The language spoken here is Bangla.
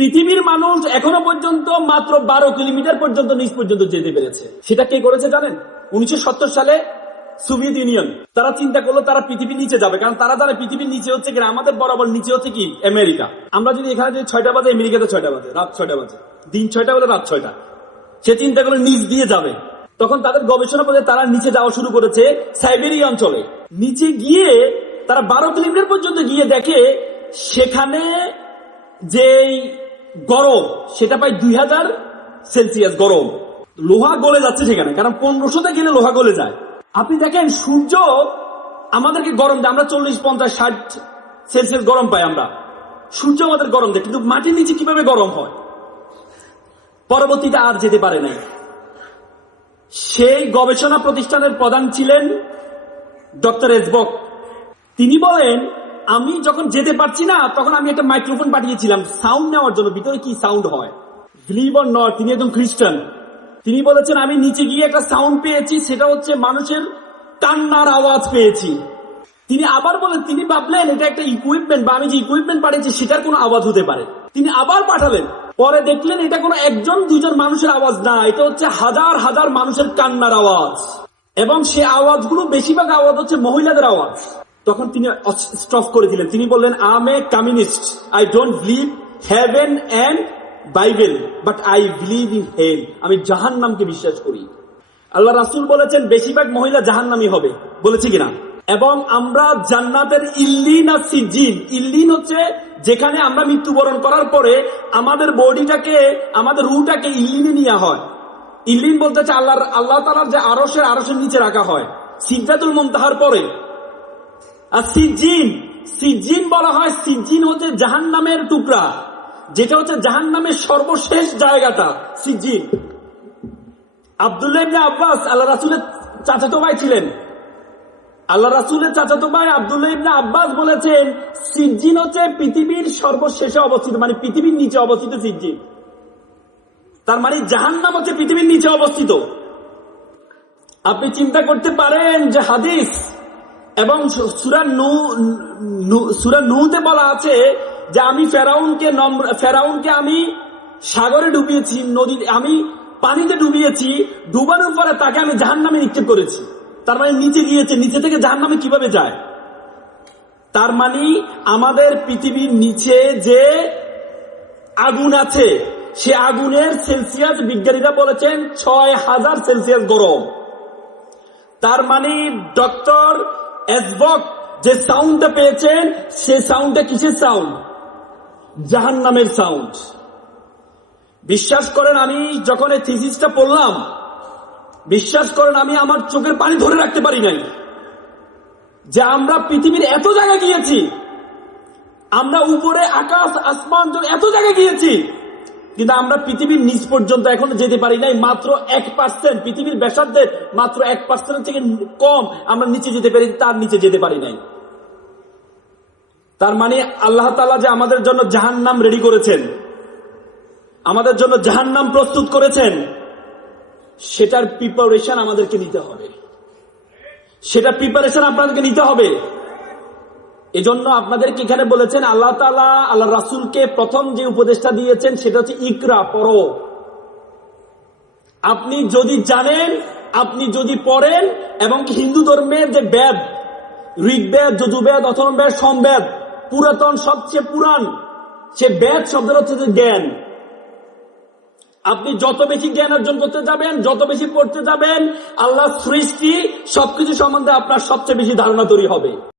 পৃথিবীর মানুষ এখনও পর্যন্ত মাত্র বারো কিলোমিটার পর্যন্ত নিচ পর্যন্ত যেতে পেরেছে। সেটা কে করেছে জানেন? উনিশশো সত্তর সালে সোভিয়েত ইউনিয়ন। তারা চিন্তা করল তারা পৃথিবীর নিচে যাবে, কারণ তারা জানে পৃথিবীর নিচে হচ্ছে কি আমাদের বরাবর নিচে হচ্ছে কি? আমেরিকা। আমরা যদি এখানে যদি ছয়টা বাজে, আমেরিকাতে ছয়টা বাজে, রাত ছয়টা বাজে। দিন ছয়টা বলে রাত ছয়টা। সে চিন্তা করে নিচ দিয়ে যাবে। তখন তাদের গবেষণা করে তারা নিচে যাওয়া শুরু করেছে সাইবেরিয়া অঞ্চলে। নিচে গিয়ে তারা বারো কিলোমিটার পর্যন্ত গিয়ে দেখে সেখানে যেই গরম, সেটা পাই দুই হাজার সেলসিয়াস গরম। লোহা গলে যাচ্ছে সেখানে, কারণ পনেরোশোতে গেলে লোহা গলে যায়। আপনি দেখেন, সূর্য আমাদেরকে গরম দেয়, আমরা চল্লিশ, পঞ্চাশ, ষাট সেলসিয়াস গরম পাই আমরা। সূর্য আমাদের গরম দেয়, কিন্তু মাটির নিচে কীভাবে গরম হয়? পরবর্তীতে আর যেতে পারে নাই। সেই গবেষণা প্রতিষ্ঠানের প্রধান ছিলেন ডক্টর এসবক তিনি বলেন আমি যখন যেতে পারছি না, তখন আমি একটা মাইক্রোফোন পাঠিয়েছিলাম। সাউন্ড নেওয়ার জন্য, ভিতরে কি সাউন্ড হয়? নট তিনি একজন খ্রিস্টান তিনি বলেছেন, আমি নিচে গিয়ে একটা সাউন্ড পেয়েছি, সেটা হচ্ছে মানুষের কান্নার আওয়াজ পেয়েছি। তিনি আবার বলেন, তিনি ভাবলেন এটা একটা ইকুইপমেন্ট বা আমি যে ইকুইপমেন্ট পাঠিয়েছি, সেটার কোনো আওয়াজ হতে পারে। তিনি আবার পাঠালেন। পরে দেখলেন, এটা কোনো একজন দুজন মানুষের আওয়াজ না, এটা হচ্ছে হাজার হাজার মানুষের কান্নার আওয়াজ। এবং সে আওয়াজগুলো বেশিরভাগ আওয়াজ হচ্ছে মহিলাদের আওয়াজ। তখন তিনি স্টপ করে দিলেন। তিনি বললেন I'm a communist I don't believe heaven and Bible but I believe in hell আমি জাহান নামকে বিশ্বাস করি। আল্লাহ রাসুল বলেছেন, বেশিরভাগ মহিলা জাহান্নামি হবে। বলেছি কিনা? এবং আমরা জান্নাতের ইল্লিন আর সিজিন ইল্লিন হচ্ছে যেখানে আমরা মৃত্যুবরণ করার পরে আমাদের বডিটাকে, আমাদের রুটাকে ইল্লিনে নেওয়া হয়। ইল্লিন বলতে হচ্ছে আল্লাহর, আল্লাহ তালার যে আরসের আরসের নিচে রাখা হয়। সিদ্ধাতুল মমতাহার পরে। আর সিজিন সিজিন বলা হয়, সিজিন হচ্ছে জাহান নামের টুকরা, যেটা হচ্ছে জাহান নামের সর্বশেষ জায়গাটা, সিজিন। আবদুল্লাহ আব্বাস, আল্লাহ রাসুলের চাচাতো ভাই ছিলেন। আল্লাহ রাসুলের চাচাতো ভাই আবদুল্লাহ আব্বাস বলেছেন, সিজিন হচ্ছে পৃথিবীর সর্বশেষে অবস্থিত মানে পৃথিবীর নিচে অবস্থিত সিজিন। তার মানে জাহান্নাম হচ্ছে পৃথিবীর নিচে অবস্থিত। আপনি চিন্তা করতে পারেন যে হাদিস এবং সুরা সুরা নুতে বলা আছে যে আমি ফেরাউনকে নম্র, ফেরাউনকে আমি সাগরে ডুবিয়েছি নদী আমি পানিতে ডুবিয়েছি, ডুবানোর পরে তাকে আমি জাহান নামে নিক্ষেপ করেছি। তার মানে নিচে গিয়েছে, নিচে থেকে জাহান নামে কীভাবে যায়? তার মানে আমাদের পৃথিবীর নিচে যে আগুন আছে, সে আগুনের সেলসিয়াস বিজ্ঞানীরা বলেছেন ছয় হাজার সেলসিয়াস গরম। তার মানে ডক্টর এসবক যে সাউন্ডটা পেয়েছেন, সে সাউন্ডটা কিসের সাউন্ড জাহান নামের সাউন্ড বিশ্বাস করেন আমি যখন এই থিসিসটা পড়লাম, বিশ্বাস করেন আমি আমার চোখের পানি ধরে রাখতে পারি নাই। যে আমরা পৃথিবীর এত জায়গায় গিয়েছি, আমরা উপরে আকাশ, আসমান এত জায়গায় গিয়েছি কিন্তু আমরা পৃথিবীর নিচ পর্যন্ত এখনও যেতে পারি নাই, মাত্র এক পার্সেন্ট পৃথিবীর ব্যাসার্ধের মাত্র এক পার্সেন্ট থেকে কম আমরা নিচে যেতে পারি, তার নিচে যেতে পারি নাই। তার মানে আল্লাহ তালা যে আমাদের জন্য জাহান নাম রেডি করেছেন, আমাদের জন্য জাহান নাম প্রস্তুত করেছেন, সেটার প্রিপারেশন আমাদেরকে নিতে হবে। সেটা প্রিপারেশন আপনাদেরকে নিতে হবে। এজন্য আপনাদেরকে এখানে বলেছেন আল্লাহ তালা আল্লাহ রাসুলকে প্রথম যে উপদেশটা দিয়েছেন সেটা হচ্ছে ইকরা, পড়ো। আপনি যদি জানেন, আপনি যদি পড়েন, এবং হিন্দু ধর্মের যে বেদ, ঋগ্বেদ যজুবেদ অথর্ববেদ, সমবেদ, পুরাতন সবচেয়ে পুরান সে বেদ শব্দের হচ্ছে যে জ্ঞান। আপনি যত বেশি জ্ঞান অর্জন করতে যাবেন, যত বেশি পড়তে যাবেন, আল্লাহ সৃষ্টি সবকিছু সম্বন্ধে আপনার সবচেয়ে বেশি ধারণা তৈরি হবে।